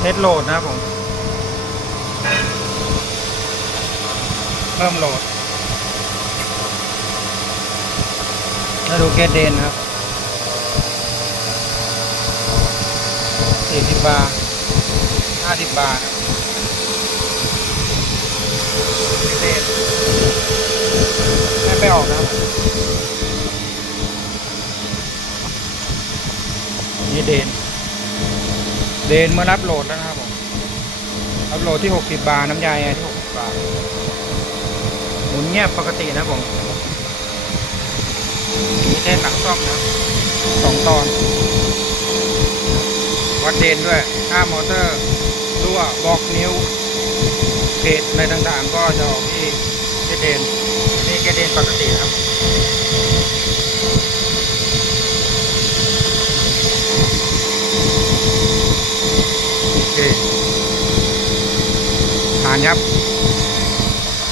เทสโหลดนะครับผมเพิ่มโหลดแล้วดูเกตเดนครับ40 บาร์50 บาร์เดนไม่ออกนะครับนี่เดนเมื่อรับโหลดแล้วนะครับผมรับโหลดที่60 บาร์น้ำยาที่60 บาร์หมุนเงียบปกตินะผมมีเทสหลังซ่อมนะ2 ตอนวัดเดนด้วยถ้ามอเตอร์รั่วบอกนิ้วเพจอะไรต่างๆก็จะออกที่เกเดนนี่เกเดนปกติครับโอเคผ่านครับ